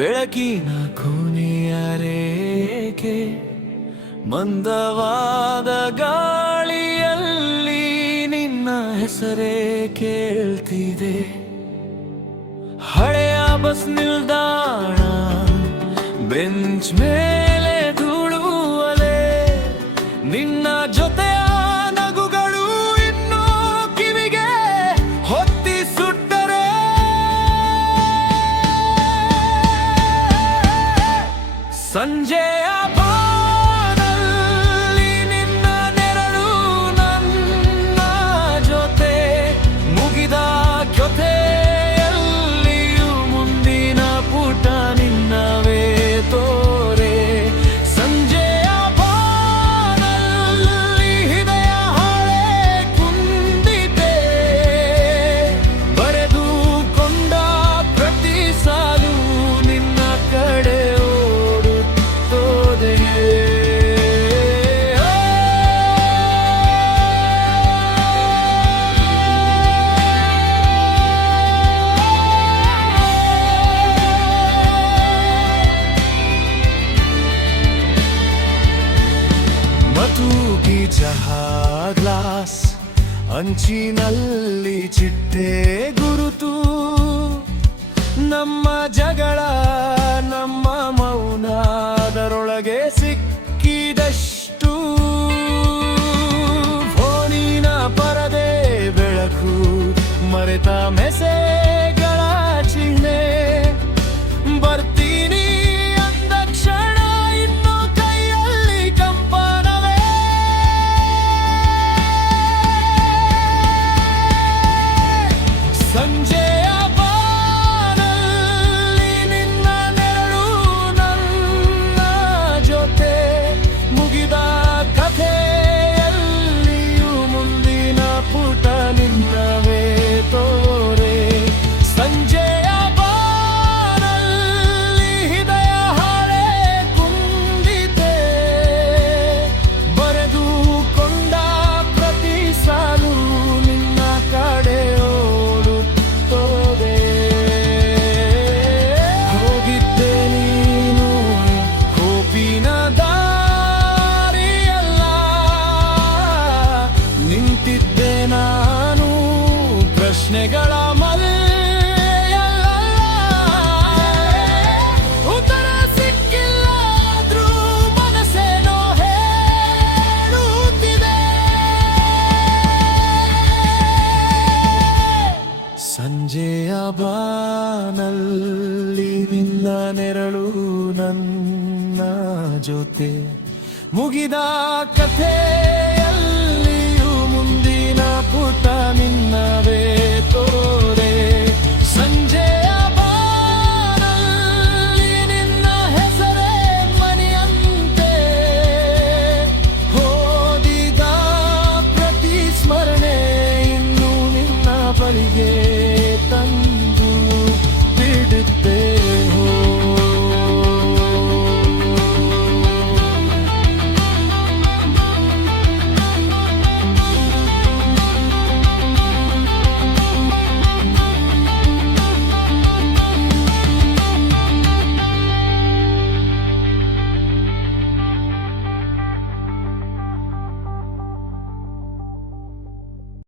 ಬೆಳಕಿನ ಕೊನೆಯ ರೇಖೆ ಮಂದವಾದ ಗಾಳಿಯಲ್ಲಿ ನಿನ್ನ ಹೆಸರೇ ಕೇಳ್ತಿದೆ. ಹಳೆಯ ಬಸ್ ನಿಲ್ದಾಣ ಬೆಂಚ್ ಮೇಲೆ ಧೂಳುವಲೆ ನಿನ್ನ ಜೊತೆಯ ನಗುಗಳು ಇನ್ನೂ ಕಿವಿಗೆ ಹೊತ್ತಿ ಸುಟ್ಟರೆ. ಸಂಜೆಯ ಬಾನಲ್ಲಿ ನಿನ್ನ ನೆರಳು ನನ್ನ ಜೊತೆ ಮುಗಿದ ಕಥೆಯಲ್ಲಿಯೂ ಮುಂದಿನ ಪುಟ ನಿನ್ನವೇ ತೋರೆ. ಸಂಜೆಯ ಬಾನಲ್ಲಿ ಹೃದಯ ಹಾಳೆ ಕುಂದಿದೆ, ಬರೆದುಕೊಂಡ ಪ್ರತಿ ಸಾಲು ನಿನ್ನ ಕಡೆ ಓಡುತ್ತೋದೆ. ಮತೂಗಿ ಚಹಾ ಗ್ಲಾಸ್ ಅಂಚಿನಲ್ಲಿ ಚಿಟ್ಟೆ ಗುರುತು. ನಮ್ಮ ಜಗಳ ನಮ್ಮ ಮೌನ ಅದರೊಳಗೆ ಸಿಕ್ಕಿದಷ್ಟು. ಫೋನಿನ ಪರದೆ ಬೆಳಕು ಮರೆತ ಮೆಸೆಗಳ ಚಿಹ್ನೆ. ಬರ್ತೀನಿ ಅಂದ ಕ್ಷಣ ಇನ್ನು ಕೈಯಲ್ಲಿ ಕಂಪನವೇ. ಸಂಜೆಯ ಬಾನಲ್ಲಿ ನಿನ್ನ ನೆರಳು ನನ್ನ ಜೊತೆ ಮುಗಿದ ಕಥೆಯಲ್ಲಿಯೂ ಮುಂದಿನ ಪುಟ ನಿನ್ನವೇ ತೋರೆ. ಸಂಜೆಯ ಬಾನಲ್ಲಿ ಹೃದಯ ಹಾಳೆ ಕುಂದಿದೆ, ಬರೆದುಕೊಂಡ ಪ್ರತಿ ಸಾಲು ನಿನ್ನ ಕಡೆ ಓಡುತ್ತೋದೆ. ಹೋಗಿದ್ದೆ ನೀನು ಕೋಪಿನ ದಾರಿಯಲ್ಲ, ನಿಂತಿದ್ದೆ ನಾನು ಪ್ರಶ್ನೆಗಳ ಮಲೆಯಲ್ಲ. ಉತ್ತರ ಸಿಕ್ಕಿಲ್ಲ ಆದ್ರೂ ಮನಸ್ಸೇನೋ ಹೇಳುತ್ತಿದೆ. ಸಂಜೆಯ ಬಾನಲ್ಲಿ ನಿನ್ನ ನೆರಳು ನನ್ನ ಜೊತೆ ಮುಗಿದ ಕಥೆಯಲ್ಲಿಯೂ ಮುಂದಿನ ಪುಟ ನಿನ್ನವೇ ತೋ